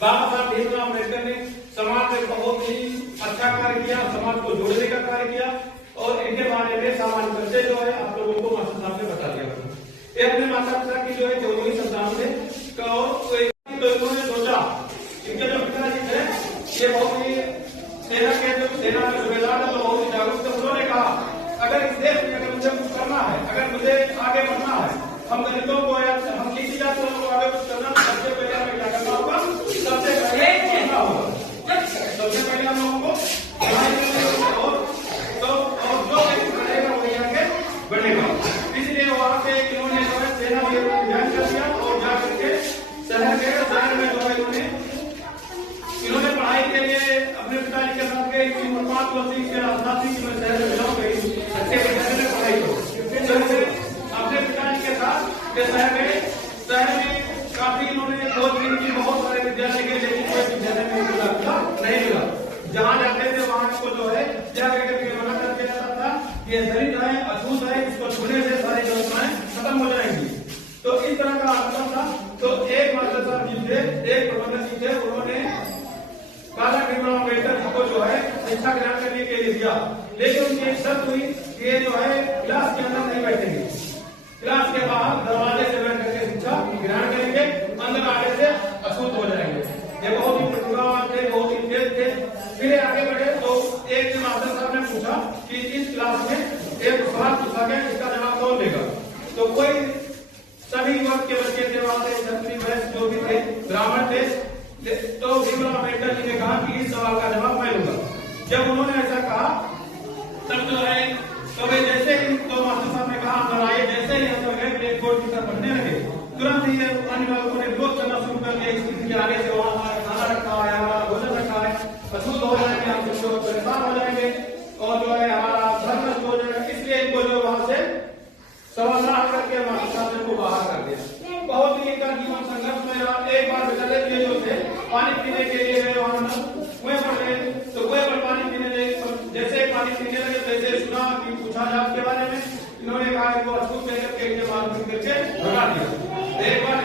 बाबा साहब भीमराव अम्बेडकर ने समाज में बहुत ही अच्छा कार्य किया, समाज को जोड़ने का कार्य किया और इनके बारे में सामान्य परिचय जो है आप लोगों को मास्टर साहब ने बता दिया। ये अपने माता पिता की जो है 14वीं शताब्दी में तो इन्होंने सोचा, इनके जो पिताजी थे ये बहुत ही सेना के सूबेदार तो बहुत ही जागरूक थे। उन्होंने कहा अगर इस देश में अगर मुझे कुछ करना है, अगर मुझे आगे बढ़ना है, हम दलितों को या हम किसी जाति को आगे कुछ करना, सबसे पहले हमें क्या करना होगा? सबसे पहले पढ़ना होगा। सबसे पहले हम लोगों को और जो व्यक्ति पढ़ेगा वही आगे बढ़ेगा। इसलिए वहां से इन्होंने जो है सेना ज्वाइन कर दिया और जाकर के शहर में जो है इन्होंने पढ़ाई के लिए अपने पिताजी के साथ गए। 5 वर्ष के राजनाथ सिंह में शहर में मिलाओ गई, अच्छे विद्यालय में पढ़ाई करो। अपने पिताजी के साथ शहर में काफी इन्होंने खोजबीन की, बहुत सारे विद्यालय के, लेकिन कोई विद्यालय में नहीं मिला। जहाँ जाते थे वहां को जो है मना कर दिया जाता था, ये दलित है, अछूत है, इसको छूने से सारी योजनाएं खत्म हो जाएंगी। तो इस तरह का आंदोलन था। तो एक मास्टर साहब जी थे, एक प्रबंधक जी थे, उन्होंने बाबा भीमराव अम्बेडकर जी को जो है शिक्षा ग्रहण करने के लिए दिया, लेकिन उनकी एक शर्त हुई कि ये जो है क्लास के अंदर नहीं बैठेंगे, क्लास के बाहर दरवाजे से बैठ करके शिक्षा ग्रहण करेंगे, अंदर आने से अछूत हो जाएंगे। ये बहुत ही प्रतिभावान थे, बहुत ही तेज थे। फिर आगे बढ़े तो एक दिन मास्टर साहब ने पूछा कि इस क्लास में एक सवाल पूछा गया, इसका जवाब कौन देगा? तो कोई सभी वर्ग के बच्चे थे, वहां से क्षत्रिय वैश्य जो भी थे, ब्राह्मण थे। तो भीमराव अम्बेडकर जी ने कहा कि इस सवाल का जवाब मैं लूंगा। जब उन्होंने ऐसा कहा तब जो है तो वे जैसे ही तो मास्टर साहब ने कहा अंदर आए, जैसे ही अंदर गए ब्लैक बोर्ड की तरफ बढ़ने लगे, तुरंत ही अन्य लोगों ने विरोध करना शुरू कर दिया। स्थिति के आगे से वहां हमारा खाना रखा है, हमारा भोजन रखा है, अछूत हो जाएंगे, हम कुछ लोग परेशान हो जाएंगे और जो है हमारा धर्म नष्ट हो जाएगा। इसलिए इनको जो वहां से समाधान करके मास्टर साहब ने को बाहर कर दिया। बहुत ही इनका जीवन संघर्ष में रहा। एक बार विद्यालय के जो थे पानी पीने के लिए गए, वहां कुएं पर गए, तो कुएं पर पानी पीने लगे। जैसे पानी पीने लगे तैसे सुना कि पूछा जात के बारे में, इन्होंने कहा कि वो अछूत कहकर के मारपीट करके भगा दिया। एक बार